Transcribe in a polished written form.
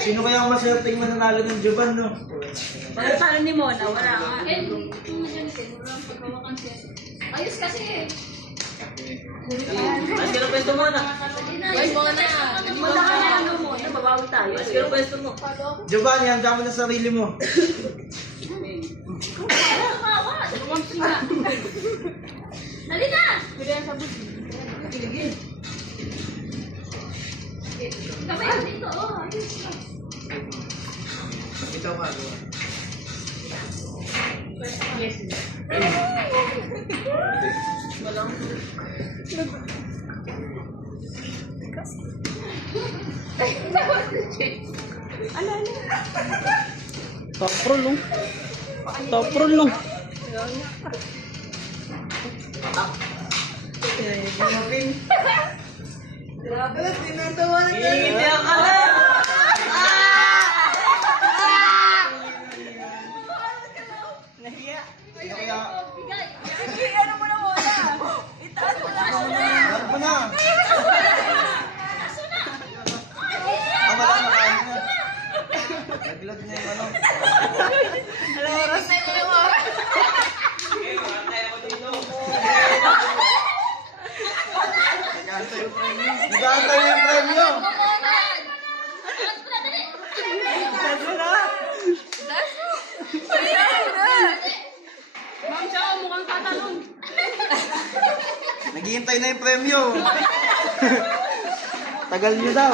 Sino kaya ang maswerte yung mananalo ng Juban, no? Paano ni Mona? Wala nga. Ayos kasi eh. Mas kaya pwesto mo na. Ayos mo na. Muna ka na ano mo. Nababawi tayo. Mas kaya pwesto mo. Juban, handa mo na sarili mo. Dali na! Kamay dito, oh. Ayos na. Ito pa, Yes. Walang. Ano? Top roll lang. Top roll lang. Grabe, pinatawa na ka. Hindi ang alam. Nahiya. Sino kaya? Ano mo na muna? Itaas mo na muna. Ano mo na? Ah, wala na, kaya na. Naglag na yung ano. Alam mo, Ross. Nag-aantay yung premyo. Ma'am, siya mukhang tatalon. Naghihintay na yung premyo. Tagal nyo daw.